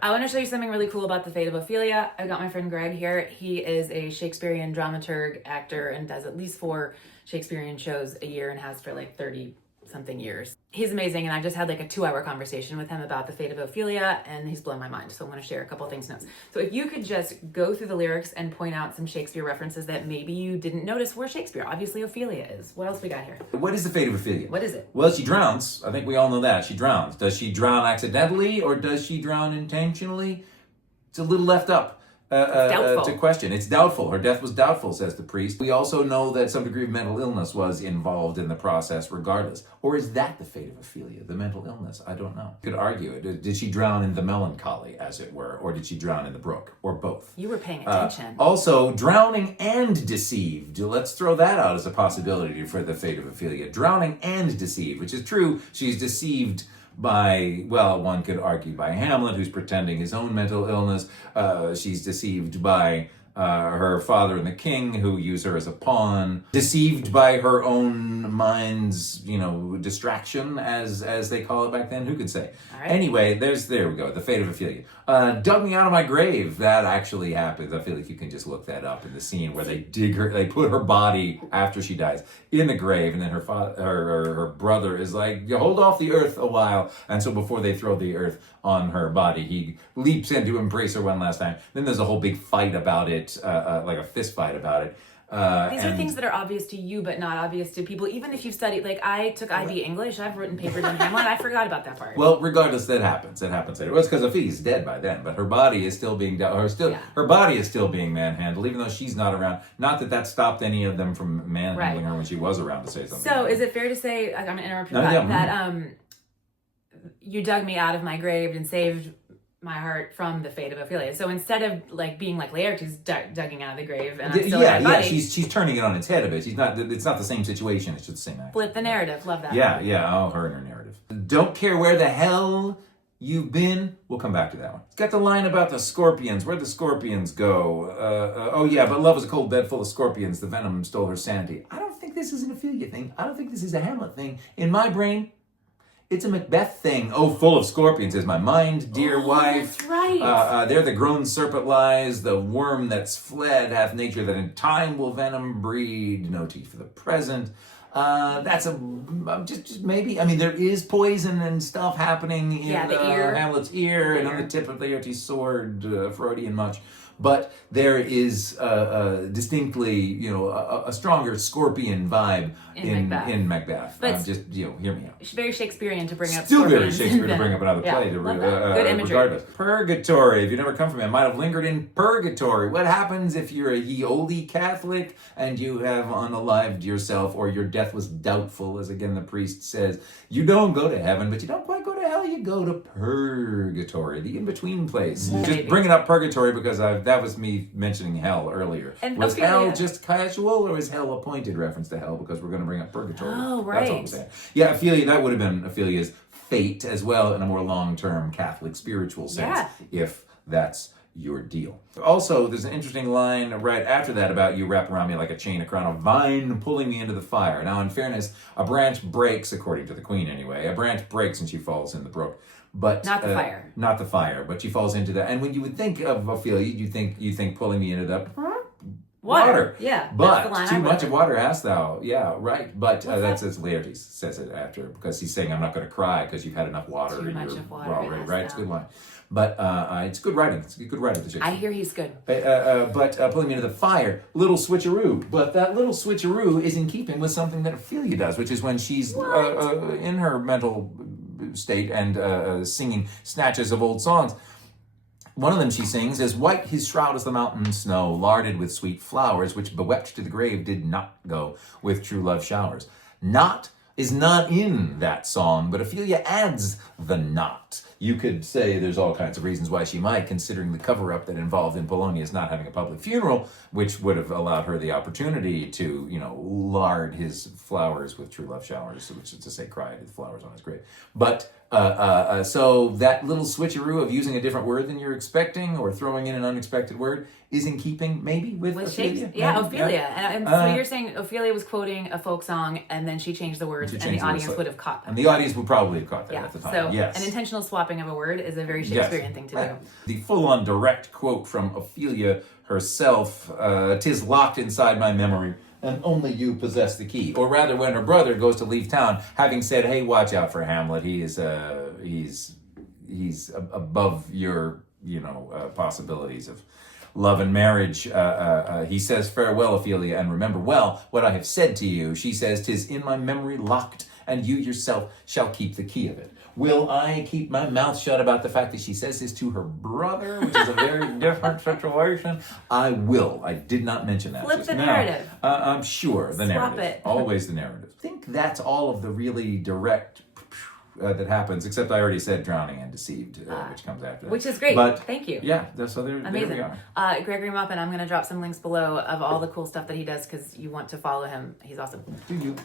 I want to show you something really cool about the Fate of Ophelia. I've got my friend Greg here. He is a Shakespearean dramaturg, actor, and does at least 4 Shakespearean shows a year and has for like 30 something years. He's amazing, and I just had like a 2-hour conversation with him about the Fate of Ophelia, and he's blown my mind. So I'm going to share a couple things notes. So if you could just go through the lyrics and point out some Shakespeare references that maybe you didn't notice were Shakespeare. Obviously Ophelia is. What else we got here? What is the Fate of Ophelia? What is it? Well, she drowns. I think we all know that. She drowns. Does she drown accidentally or does she drown intentionally? It's a little left up to question. It's doubtful. Her death was doubtful, says the priest. We also know that some degree of mental illness was involved in the process regardless. Or is that the fate of Ophelia, the mental illness? I don't know. Could argue it. Did she drown in the melancholy, as it were, or did she drown in the brook, or both? You were paying attention. Also, drowning and deceived. Let's throw that out as a possibility for the fate of Ophelia. Drowning and deceived, which is true. She's deceived by, well, one could argue by Hamlet, who's pretending his own mental illness. She's deceived by her father and the king, who use her as a pawn. Deceived by her own mind's, distraction, as they call it back then. Who could say? All right. Anyway, there we go. The Fate of Ophelia. Dug me out of my grave. That actually happens. I feel like you can just look that up in the scene where they put her body after she dies in the grave, and then her brother is like, you hold off the earth a while. And so before they throw the earth on her body, he leaps in to embrace her one last time. Then there's a whole big fight about it, like a fist fight about it. These are things that are obvious to you, but not obvious to people. Even if you've studied, like I took IB English, I've written papers on Hamlet, I forgot about that part. Well, regardless, that happens. It happens later. Well, it's because Ophelia's dead by then, but her body is still being her body is still being manhandled, even though she's not around. Not that stopped any of them from manhandling her when she was around to say something. So, is it fair to say, I'm going to interrupt you, that you dug me out of my grave and saved my heart from the fate of Ophelia. So instead of like being like Laertes dugging out of the grave and I'm still in my body, she's turning it on its head a bit. It's not the same situation. It's just the same act. Flip the narrative. Love that. Yeah. Oh, her and her narrative. Don't care where the hell you've been. We'll come back to that one. It's got the line about the scorpions. Where'd the scorpions go? But love was a cold bed full of scorpions. The venom stole her sanity. I don't think this is an Ophelia thing. I don't think this is a Hamlet thing. In my brain, it's a Macbeth thing. Oh, full of scorpions is my mind, dear wife. That's right. There the grown serpent lies, the worm that's fled hath nature that in time will venom breed. No teeth for the present. That's just maybe. I mean, there is poison and stuff happening in Hamlet's ear and on the tip of Laertes' sword, Freudian much. But there is distinctly, a stronger scorpion vibe in Macbeth. But just, hear me out. It's very Shakespearean to bring up Still scorpions. very Shakespeare to bring up another play. Good imagery. Regardless. Purgatory. If you never come from it, I might have lingered in purgatory. What happens if you're a ye olde Catholic and you have unalived yourself, or your death was doubtful, as again the priest says? You don't go to heaven, but you don't quite go to hell. You go to purgatory, the in-between place. Just bringing up purgatory because that was me mentioning hell earlier. And was hell just casual, or is hell a pointed reference to hell because we're going to bring up purgatory? Oh, right. That's all I'm saying. Yeah, Ophelia, that would have been Ophelia's fate as well in a more long-term Catholic spiritual sense, if that's your deal. Also, there's an interesting line right after that about you wrap around me like a chain, a crown of vine, pulling me into the fire. Now, in fairness, a branch breaks, according to the queen anyway. A branch breaks and she falls in the brook. But not the fire. Not the fire, but she falls into that. And when you would think of Ophelia, you think pulling me into the water. Yeah. But too much of water hast thou. Yeah, right. But that's Laertes says it after, because he's saying, I'm not going to cry because you've had enough water. Too much of water. Right. It's a good line. But it's good writing. It's good writing. I hear he's good. But pulling me into the fire, little switcheroo. But that little switcheroo is in keeping with something that Ophelia does, which is when she's in her mental state and singing snatches of old songs. One of them she sings is, white his shroud as the mountain snow, larded with sweet flowers, which bewept to the grave did not go with true love showers. Not is not in that song, but Ophelia adds the not. You could say there's all kinds of reasons why she might, considering the cover-up that involved in Polonius not having a public funeral, which would have allowed her the opportunity to, lard his flowers with true love showers, which is to say cry to the flowers on his grave. But So that little switcheroo of using a different word than you're expecting or throwing in an unexpected word is in keeping maybe with Ophelia? Shakespeare. Yeah, Ophelia. And so you're saying Ophelia was quoting a folk song and then she changed the words and the audience would have caught that. And the audience would probably have caught that at the time. So yes. an intentional swapping of a word is a very Shakespearean thing to do. The full-on direct quote from Ophelia herself, "'Tis locked inside my memory, and only you possess the key." Or rather, when her brother goes to leave town, having said, "Hey, watch out for Hamlet. He is he's above your possibilities of love and marriage." He says, "Farewell, Ophelia, and remember well what I have said to you." She says, "'Tis in my memory locked, and you yourself shall keep the key of it." Will I keep my mouth shut about the fact that she says this to her brother, which is a very different situation? I will. I did not mention that. Flip the narrative. I'm sure the Swap narrative. it. Always the narrative. I think that's all of the really direct that happens, except I already said drowning and deceived, which comes after that. Which is great. But, thank you. Yeah, so there Amazing. we are. Gregory Maupin, I'm going to drop some links below of all the cool stuff that he does because you want to follow him. He's awesome. Do you?